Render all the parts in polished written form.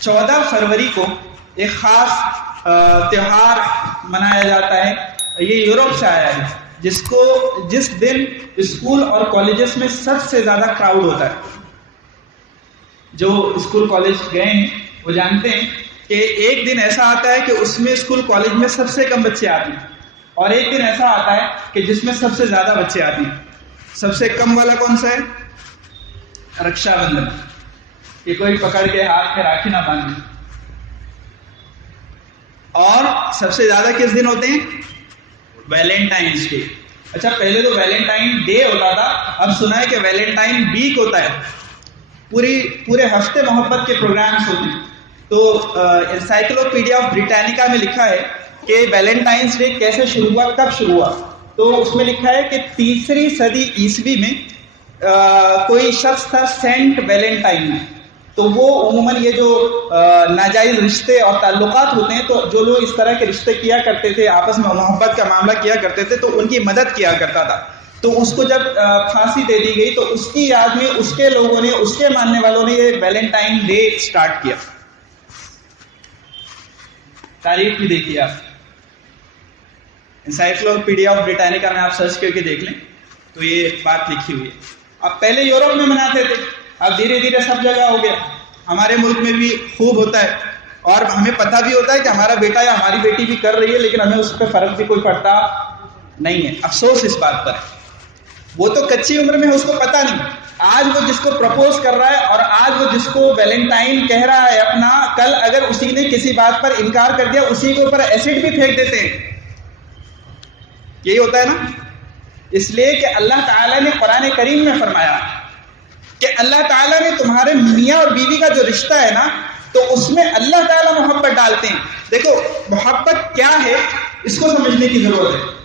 14 فروری کو ایک خاص تہوار منایا جاتا ہے. یہ یورپ سے آیا ہے, جس دن اسکول اور کالجز میں سب سے زیادہ کراؤڈ ہوتا ہے. جو اسکول کالج گئے ہیں وہ جانتے ہیں کہ ایک دن ایسا آتا ہے کہ اس میں اسکول کالج میں سب سے کم بچے آتے ہیں, اور ایک دن ایسا آتا ہے کہ جس میں سب سے زیادہ بچے آتے ہیں. سب سے کم والا کون سا ہے؟ رکشا بندھن, کہ کوئی پکڑ کے ہاتھ میں راکھی نہ باندھے. اور سب سے زیادہ کس دن ہوتے ہیں؟ Valentines day. اچھا, پہلے تو ویلنٹائن ڈے ہوتا تھا, اب سنا ہے کہ ویلنٹائن ویک ہوتا ہے. پورے ہفتے محبت کے پروگرامز ہوتے ہیں. تو انسائکلوپیڈیا آف بریٹانیکا میں لکھا ہے کہ ویلنٹائنس ڈے کیسے شروع ہوا, کب شروع ہوا. تو اس میں لکھا ہے کہ 3 صدی عیسوی میں کوئی شخص تھا سینٹ ویلنٹائن. تو وہ عموماً یہ جو ناجائز رشتے اور تعلقات ہوتے ہیں, تو جو لوگ اس طرح کے رشتے کیا کرتے تھے, آپس میں محبت کا معاملہ کیا کرتے تھے, تو ان کی مدد کیا کرتا تھا. تو اس کو جب پھانسی دے دی گئی تو اس کی یاد میں اس کے لوگوں نے, اس کے ماننے والوں نے یہ ویلنٹائن ڈے سٹارٹ کیا. تاریخ بھی دیکھیے آپ, انسائکلوپیڈیا آف بریٹانیکا میں آپ سرچ کر کے دیکھ لیں تو یہ بات لکھی ہوئی ہے. اب پہلے یورپ میں مناتے تھے, اب دھیرے دھیرے سب جگہ ہو گیا. ہمارے ملک میں بھی خوب ہوتا ہے, اور ہمیں پتہ بھی ہوتا ہے کہ ہمارا بیٹا یا ہماری بیٹی بھی کر رہی ہے, لیکن ہمیں اس پہ فرق بھی کوئی پڑتا نہیں ہے. افسوس اس بات پر ہے. وہ تو کچی عمر میں اس کو پتہ نہیں. آج وہ جس کو پرپوز کر رہا ہے اور آج وہ جس کو ویلنٹائن کہہ رہا ہے اپنا, کل اگر اسی نے کسی بات پر انکار کر دیا اسی کے اوپر ایسڈ بھی پھینک دیتے ہیں. یہی ہوتا ہے نا. اس لیے کہ اللہ تعالیٰ نے قرآن کریم میں فرمایا کہ اللہ تعالیٰ نے تمہارے میاں اور بیوی کا جو رشتہ ہے نا, تو اس میں اللہ تعالیٰ محبت ڈالتے ہیں. دیکھو محبت کیا ہے اس کو سمجھنے کی ضرورت ہے.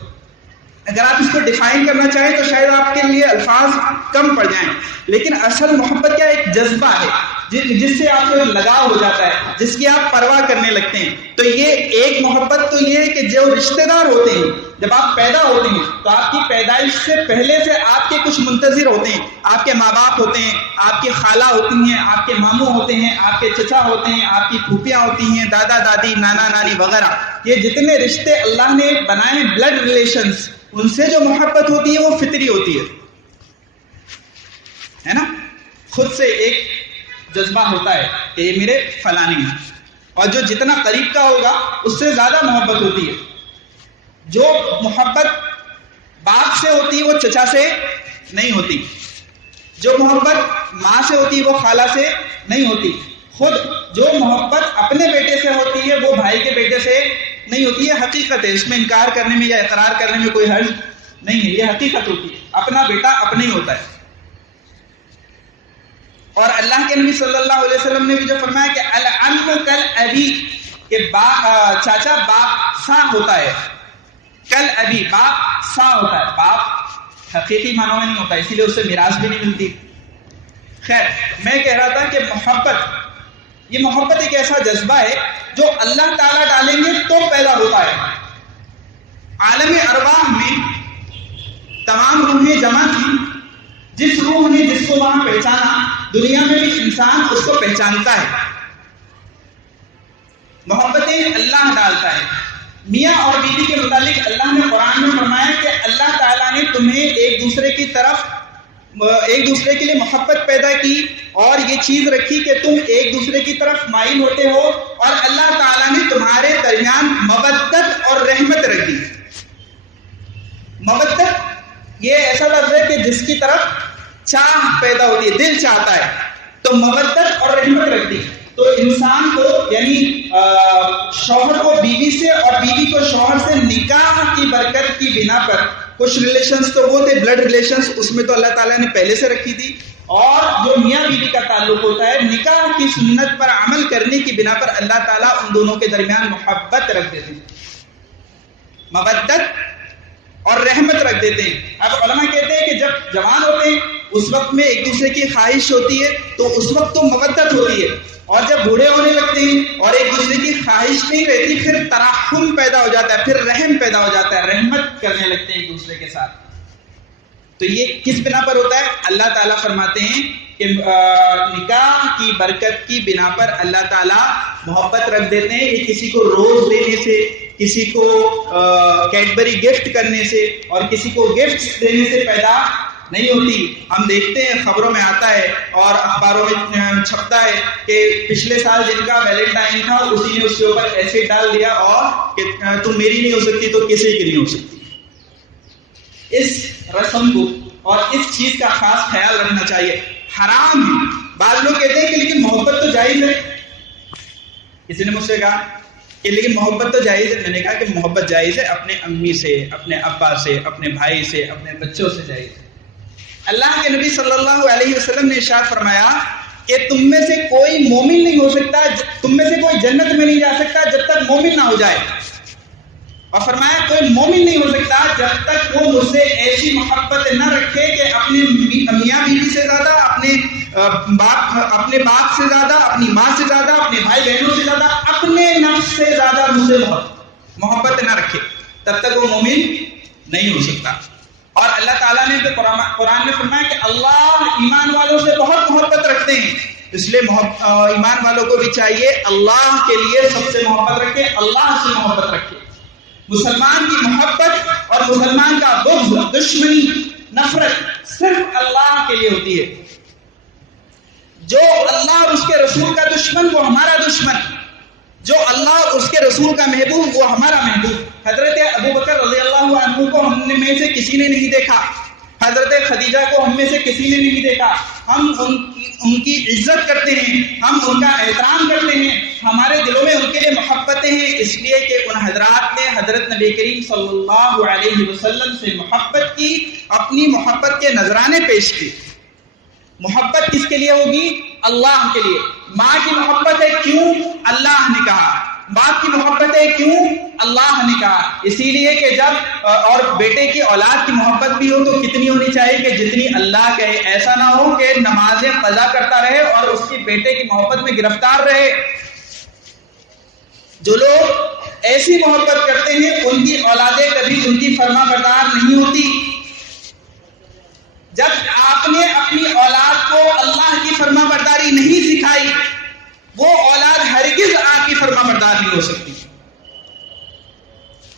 اگر آپ اس کو ڈیفائن کرنا چاہیں تو شاید آپ کے لیے الفاظ کم پڑ جائیں, لیکن اصل محبت کیا ایک جذبہ ہے جس سے آپ کو لگاؤ ہو جاتا ہے, جس کی آپ پرواہ کرنے لگتے ہیں. تو یہ ایک محبت تو یہ ہے کہ جو رشتہ دار ہوتے ہیں, جب آپ پیدا ہوتے ہیں تو آپ کی پیدائش سے پہلے سے آپ کے کچھ منتظر ہوتے ہیں. آپ کے ماں باپ ہوتے ہیں, آپ کی خالہ ہوتی ہیں, آپ کے ماموں ہوتے ہیں, آپ کے چچا ہوتے ہیں, آپ کی پھوپھیاں ہوتی ہیں, دادا دادی, نانا نانی وغیرہ. یہ جتنے رشتے اللہ نے بنائے ہیں بلڈ ریلیشنز, ان سے جو محبت ہوتی ہے وہ فطری ہوتی ہے نا. خود سے ایک جذبہ ہوتا ہے کہ یہ میرے فلانی ہیں, اور جو جتنا قریب کا ہوگا اس سے زیادہ محبت ہوتی ہے. جو محبت باپ سے ہوتی ہے وہ چچا سے نہیں ہوتی, جو محبت ماں سے ہوتی ہے وہ خالہ سے نہیں ہوتی. خود جو محبت اپنے بیٹے سے ہوتی ہے وہ بھائی کے بیٹے سے نہیں ہوتی. ہے حقیقت ہے, اس میں انکار کرنے میں یا اقرار کرنے میں کوئی حرج نہیں ہے. یہ حقیقت ہوتی ہے, اپنا بیٹا اپنا ہی ہوتا ہے. اور اللہ کے نبی صلی اللہ علیہ وسلم نے بھی جو فرمایا کہ العم کل ابی, کہ چاچا باپ سا ہوتا ہے. کل ابی, باپ سا ہوتا ہے. باپ حقیقی معنوں میں نہیں ہوتا, اسی لیے اس سے میراث بھی نہیں ملتی. خیر, میں کہہ رہا تھا کہ یہ محبت ایک ایسا جذبہ ہے جو اللہ تعالیٰ ڈالیں گے تو پیدا ہوتا ہے. عالم ارواح میں تمام روحیں جمع تھی, جس روح نے جس کو وہاں پہچانا, دنیا میں بھی انسان اس کو پہچانتا ہے. محبتیں اللہ ڈالتا ہے. میاں اور بیوی کے متعلق اللہ نے قرآن میں فرمایا کہ اللہ تعالیٰ نے تمہیں ایک دوسرے کے لیے محبت پیدا کی, اور یہ چیز رکھی کہ تم ایک دوسرے کی طرف مائل ہوتے ہو, اور اللہ تعالیٰ نے تمہارے درمیان مودت اور رحمت رکھ دی. مودت یہ ایسا لفظ ہے کہ جس کی طرف چاہ پیدا ہوتی ہے, دل چاہتا ہے, تو مودت اور رحمت رکھ دی. تو انسان کو یعنی شوہر کو بیوی سے اور بیوی کو شوہر سے نکاح کی برکت کی بنا پر, کچھ ریلیشنز تو وہ تھے بلڈ ریلیشنز, اس میں تو اللہ تعالیٰ نے پہلے سے رکھی تھی. اور جو میاں بیوی کا تعلق ہوتا ہے, نکاح کی سنت پر عمل کرنے کی بنا پر اللہ تعالیٰ ان دونوں کے درمیان محبت رکھ دیتے ہیں, مودت اور رحمت رکھ دیتے ہیں. اب علماء کہتے ہیں کہ جب جوان ہوتے ہیں اس وقت میں ایک دوسرے کی خواہش ہوتی ہے تو اس وقت تو مودت ہوتی ہے, اور جب بوڑھے ہونے لگتے ہیں اور ایک دوسرے کی خواہش نہیں رہتی, پھر ترحم پیدا ہو جاتا ہے, پھر رحم پیدا ہو جاتا ہے, رحمت کرنے لگتے ہیں ایک دوسرے کے ساتھ. تو یہ کس بنا پر ہوتا ہے؟ اللہ تعالیٰ فرماتے ہیں کہ نکاح کی برکت کی بنا پر اللہ تعالیٰ محبت رکھ دیتے ہیں. یہ کسی کو روز دینے سے، کسی کو کیڈبری گفٹ کرنے سے اور کسی کو گفٹ دینے سے پیدا نہیں ہوتی. ہم دیکھتے ہیں خبروں میں آتا ہے اور اخباروں میں چھپتا ہے کہ پچھلے سال جن کا ویلنٹائن تھا اسی نے اس کے اوپر ایسڈ ڈال دیا اور کہ تم میری نہیں ہو سکتی تو کسی کی نہیں ہو سکتی. اس رسم کو اور اس چیز کا خاص خیال رکھنا چاہیے. حرام ہے. بعض لوگ کہتے ہیں کہ لیکن محبت تو جائز ہے. کسی نے مجھ سے کہا کہ لیکن محبت تو جائز ہے. میں نے کہا کہ محبت جائز ہے اپنے امی سے، اپنے ابا سے، اپنے بھائی سے، اپنے بچوں سے جائز ہے. اللہ کے نبی صلی اللہ علیہ وسلم نے ارشاد فرمایا کہ تم میں سے کوئی مومن نہیں ہو سکتا، تم میں سے کوئی جنت میں نہیں جا سکتا جب تک مومن نہ ہو جائے. اور فرمایا کوئی مومن نہیں ہو سکتا جب تک وہ مجھ سے ایسی محبت نہ رکھے کہ اپنے میاں بیوی سے زیادہ، اپنے باپ سے زیادہ، اپنی ماں سے زیادہ، اپنے بھائی بہنوں سے زیادہ، اپنے نفس سے زیادہ مجھ سے محبت نہ رکھے، تب تک وہ مومن نہیں ہو سکتا. اور اللہ تعالیٰ نے قرآن میں فرمایا کہ اللہ ایمان والوں سے بہت محبت رکھتے ہیں. اس لیے ایمان والوں کو بھی چاہیے اللہ کے لیے سب سے محبت رکھے، اللہ سے محبت رکھے. مسلمان کی محبت اور مسلمان کا بغض، دشمنی، نفرت صرف اللہ کے لیے ہوتی ہے. جو اللہ اور اس کے رسول کا دشمن وہ ہمارا دشمن، جو اللہ اور اس کے رسول کا محبوب وہ ہمارا محبوب. حضرت ابو بکر رضی اللہ عنہ کو ہم میں سے کسی نے نہیں دیکھا، حضرت خدیجہ کو ہم میں سے کسی نے نہیں دیکھا. ہم ان کی عزت کرتے ہیں، ہم ان کا احترام کرتے ہیں، ہمارے دلوں میں ان کے لیے محبتیں ہیں، اس لیے کہ ان حضرات نے حضرت نبی کریم صلی اللہ علیہ وسلم سے محبت کی، اپنی محبت کے نذرانے پیش کی. محبت کس کے لیے ہوگی؟ اللہ کے لیے. ماں کی محبت ہے کیوں؟ اللہ نے کہا. باپ کی محبت ہے کیوں؟ اللہ نے کہا. اسی لیے کہ جب اور بیٹے کی اولاد کی محبت بھی ہو تو کتنی ہونی چاہیے کہ جتنی اللہ کہے. ایسا نہ ہو کہ نمازیں قضا کرتا رہے اور اس کی بیٹے کی محبت میں گرفتار رہے. جو لوگ ایسی محبت کرتے ہیں ان کی اولادیں کبھی ان کی فرما بردار نہیں ہوتی. جب آپ نے اپنی اولاد کو اللہ کی فرما برداری نہیں سکھائی وہ اولاد ہرگز آپ کی فرما بردار نہیں ہو سکتی.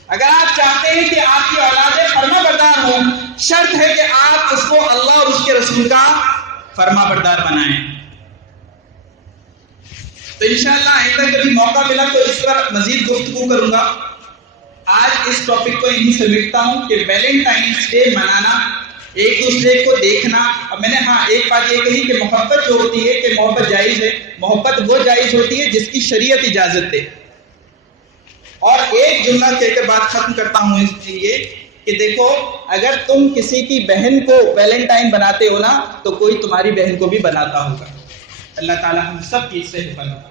اگر آپ چاہتے ہیں کہ آپ کی اولادیں فرما بردار ہوں، شرط ہے کہ آپ اس کو اللہ اور اس کے رسول کا فرما بردار بنائیں. تو انشاءاللہ آئندہ کبھی موقع ملا تو اس پر مزید گفتگو کروں گا. آج اس ٹاپک کو یہیں سمیٹتا ہوں کہ ویلنٹائنس ڈے منانا، ایک دوسرے کو دیکھنا. اب میں نے ایک بات یہ کہی کہ محبت جو ہوتی ہے کہ محبت جائز ہے. محبت وہ جائز ہوتی ہے جس کی شریعت اجازت دے. اور ایک جملہ کہہ کر بات ختم کرتا ہوں اس لیے کہ دیکھو اگر تم کسی کی بہن کو ویلنٹائن بناتے ہو نا تو کوئی تمہاری بہن کو بھی بناتا ہوگا. اللہ تعالی ہم سب کی اس سے حفاظت